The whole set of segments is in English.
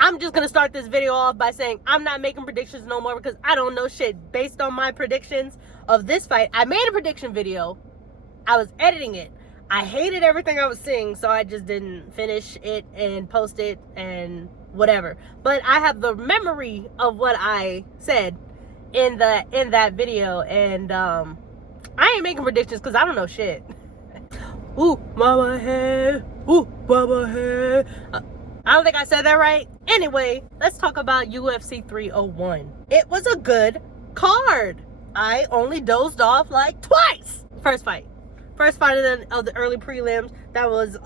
I'm just gonna start this video off by saying I'm not making predictions no more because I don't know shit. Based on my predictions of this fight, I made a prediction video. I was editing it. I hated everything I was seeing, so I just didn't finish it and post it and whatever. But I have the memory of what I said in that video, and I ain't making predictions because I don't know shit. Ooh, mama head. Ooh, mama head. I don't think I said that right. Anyway, let's talk about UFC 301. It was a good card. I only dozed off like twice. First fight of the early prelims, that was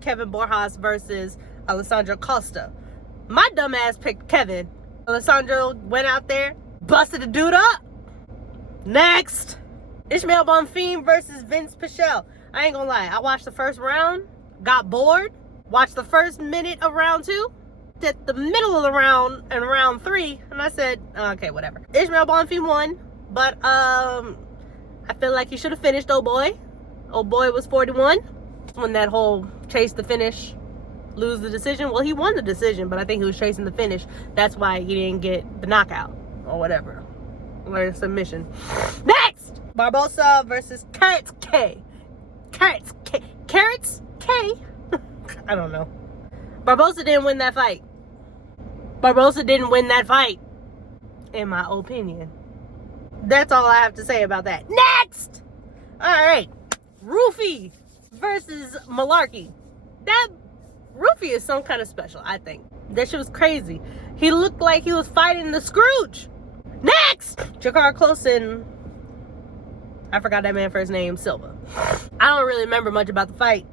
Kevin Borjas versus Alessandro Costa. My dumb ass picked Kevin. Alessandro went out there, busted the dude up. Next, Ishmael Bonfim versus Vince Pichel. I ain't gonna lie, I watched the first round, got bored, watched the first minute of round 2, at the middle of the round and round 3, and I said, okay, whatever. Ishmael Bonfim won, but I feel like he should have finished, old boy. Old boy was 41 when that whole chase the finish, lose the decision. Well, he won the decision, but I think he was chasing the finish. That's why he didn't get the knockout or whatever, or submission. Next, Barbosa versus Carrots K. Carrots K. I don't know. Barbosa didn't win that fight. In my opinion. That's all I have to say about that. Next! Alright. Roofy versus Malarkey. That Roofy is some kind of special, I think. That shit was crazy. He looked like he was fighting the Scrooge. Next! Jakar Close and I forgot that man's first name, Silva. I don't really remember much about the fight.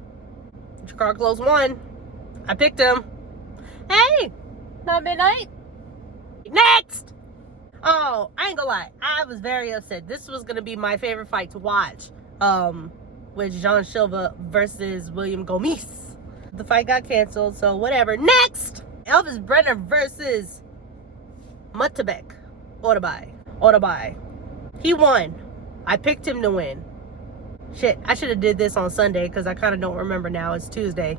Jakar Close won. I picked him. Hey! Not midnight. Next! Oh, I ain't gonna lie. I was very upset. This was gonna be my favorite fight to watch. With Jean Silva versus William Gomis. The fight got canceled, so whatever. Next! Elvis Brenner versus Mutabek. Otabai. He won. I picked him to win. Shit, I should have did this on Sunday because I kind of don't remember now. It's Tuesday.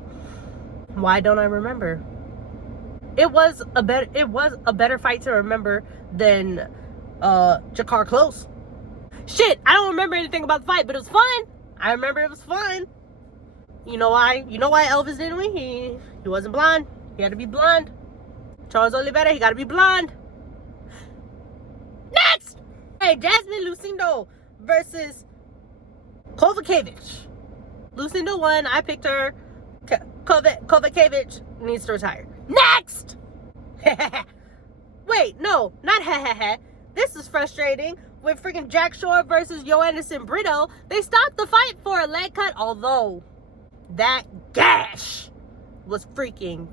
Why don't I remember? It was a better fight to remember than Jakar Close. Shit, I don't remember anything about the fight, but it was fun. I remember it was fun. You know why? You know why Elvis didn't win? He wasn't blonde. He had to be blonde. Charles Oliveira, he got to be blonde. Next! Hey, Jasmine Lucindo versus Kovacevic. Lucindo won. I picked her. Kovacevic needs to retire. Next! Wait, no, not This is frustrating. With freaking Jack Shore versus Joanderson Brito, they stopped the fight for a leg cut, although that gash was freaking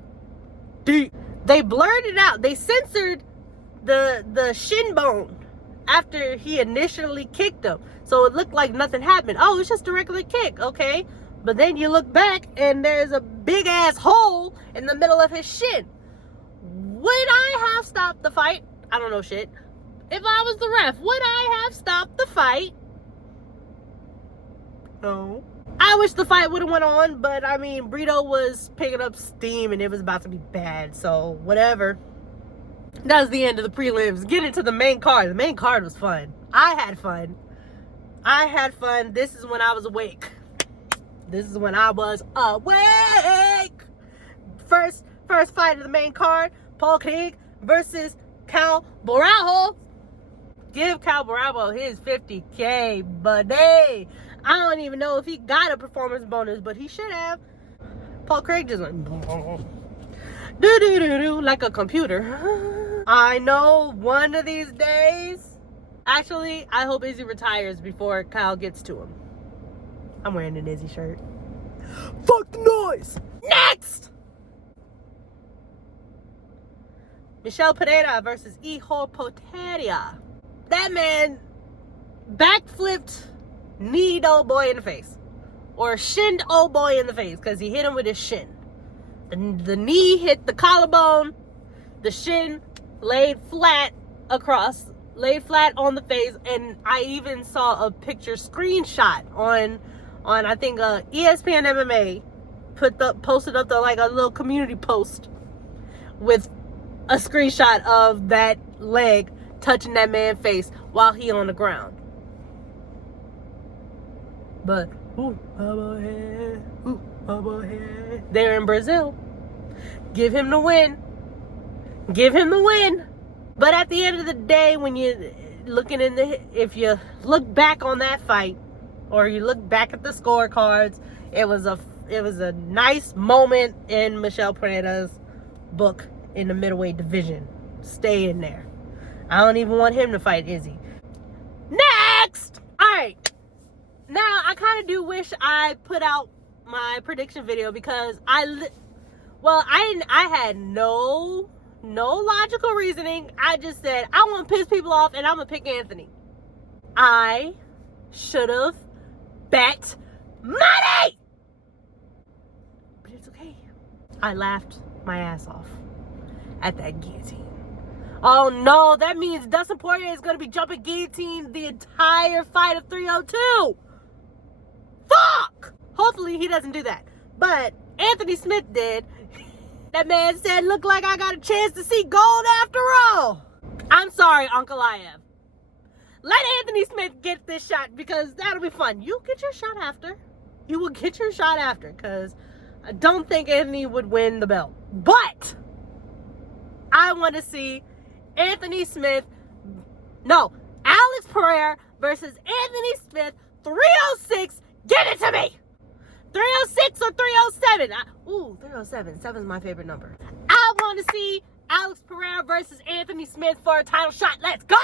deep. They blurred it out. They censored the shin bone after he initially kicked him. So it looked like nothing happened. Oh, it's just a regular kick, okay? But then you look back and there's a big ass hole in the middle of his shin. Would I have stopped the fight? I don't know shit. If I was the ref, would I have stopped the fight? No. I wish the fight would have went on, but I mean, Brito was picking up steam and it was about to be bad, so whatever. That was the end of the prelims. Get into the main card. The main card was fun. I had fun. This is when I was awake. First fight of the main card, Paul Craig versus Cal Borralho. Give Cal Borralho his $50K, buddy. I don't even know if he got a performance bonus, but he should have. Paul Craig just went do like a computer. I know one of these days. Actually, I hope Izzy retires before Kyle gets to him. I'm wearing an Izzy shirt. Fuck the noise. Next. Michel Pereira versus Iho Potieria. That man backflipped, kneed old boy in the face. Or shinned old boy in the face because he hit him with his shin. The knee hit the collarbone. The shin laid flat on the face. And I even saw a picture screenshot on I think ESPN MMA posted up like a little community post with a screenshot of that leg touching that man's face while he on the ground. But they're in Brazil. Give him the win. Give him the win. But at the end of the day, when you looking if you look back on that fight, or you look back at the scorecards, it was a nice moment in Michel Pereira's book in the middleweight division. Stay in there. I don't even want him to fight Izzy. Next! Alright. Now, I kind of do wish I put out my prediction video because I had no logical reasoning. I just said, I want to piss people off and I'm going to pick Anthony. I should have bet money! But it's okay. I laughed my ass off at that guillotine. Oh no, that means Dustin Poirier is going to be jumping guillotine the entire fight of 302. Fuck! Hopefully he doesn't do that. But Anthony Smith did. That man said, look like I got a chance to see gold after all. I'm sorry, Uncle Iev. Let Anthony Smith get this shot because that'll be fun. You get your shot after. You will get your shot after because I don't think Anthony would win the belt. But I want to see Alex Pereira versus Anthony Smith, 306. Get it to me. 306 or 307. 307. 7 is my favorite number. I want to see Alex Pereira versus Anthony Smith for a title shot. Let's go.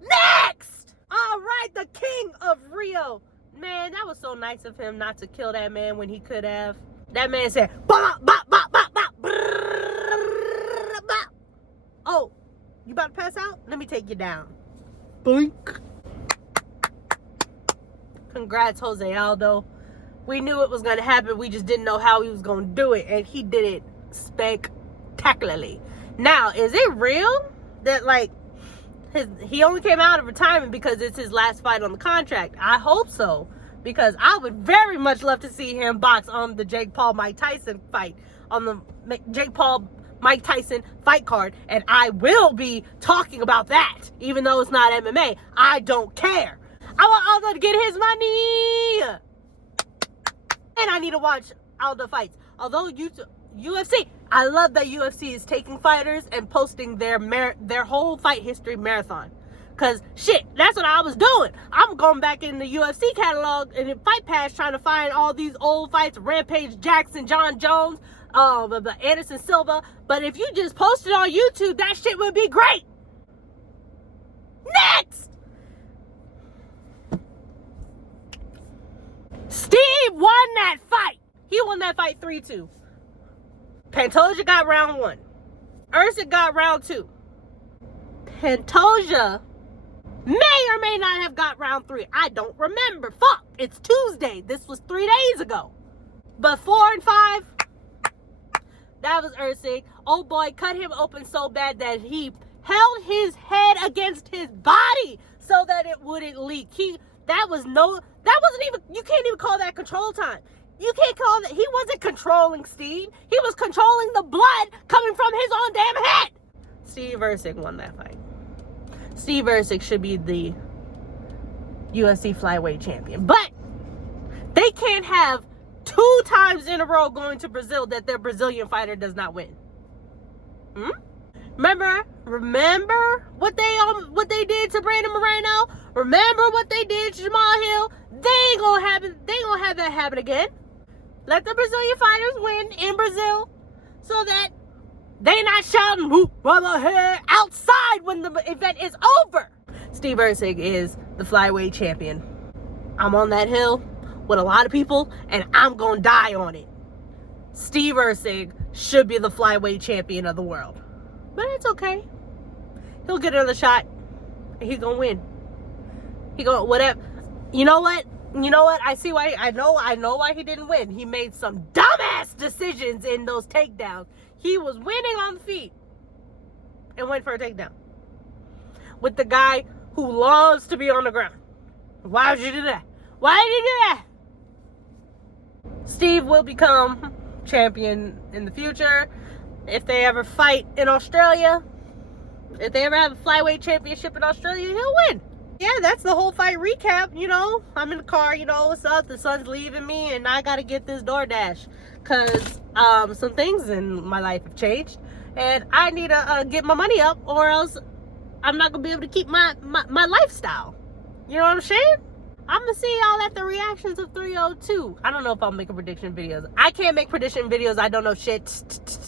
Next. All right, the king of Rio. Man, that was so nice of him not to kill that man when he could have. That man said, bop, bop, bop, bop, bop, brrr, bop. Oh, you about to pass out? Let me take you down. Boink. Congrats, Jose Aldo. We knew it was going to happen. We just didn't know how he was going to do it. And he did it spectacularly. Now, is it real that, like, he only came out of retirement because it's his last fight on the contract? I hope so. Because I would very much love to see him box on the Jake Paul-Mike Tyson fight. On the Jake Paul-Mike Tyson fight card. And I will be talking about that. Even though it's not MMA. I don't care. I want Aldo to get his money. And I need to watch Aldo fights. Although UFC, I love that UFC is taking fighters and posting their whole fight history marathon. Because, shit, that's what I was doing. I'm going back in the UFC catalog and in Fight Pass trying to find all these old fights. Rampage Jackson, John Jones, Anderson Silva. But if you just post it on YouTube, that shit would be great. Next! Steve won that fight. He won that fight 3-2. Pantoja got round 1. Usyk got round 2. Pantoja may or may not have got round 3. I don't remember. Fuck. It's Tuesday. This was 3 days ago. But 4 and 5, that was Usyk. Old boy cut him open so bad that he held his head against his body so that it wouldn't leak. That wasn't even, you can't even call that control time. You can't call that, he wasn't controlling Steve. He was controlling the blood coming from his own damn head. Steve Usyk won that fight. Steve Usyk should be the UFC flyweight champion. But they can't have 2 times in a row going to Brazil that their Brazilian fighter does not win. Remember what they did to Brandon Moreno? Remember what they did to Jamal Hill? They ain't gonna have that happen again. Let the Brazilian fighters win in Brazil so that they not shouting "whoop, rubber hair" outside when the event is over. Steve Usyk is the flyweight champion. I'm on that hill with a lot of people and I'm gonna die on it. Steve Usyk should be the flyweight champion of the world. But it's okay. He'll get another shot and he's gonna win. Whatever. You know what? I see why. I know why he didn't win. He made some dumbass decisions in those takedowns. He was winning on the feet and went for a takedown with the guy who loves to be on the ground. Why would you do that? Why did you do that? Steve will become champion in the future. If they ever fight in Australia, if they ever have a flyweight championship in Australia, he'll win. Yeah, that's the whole fight recap. You know, I'm in the car, you know, what's up? The sun's leaving me, and I gotta get this DoorDash because some things in my life have changed, and I need to get my money up, or else I'm not gonna be able to keep my lifestyle. You know what I'm saying? I'm gonna see y'all at the reactions of 302. I don't know if I'll make a prediction videos. I can't make prediction videos. I don't know shit.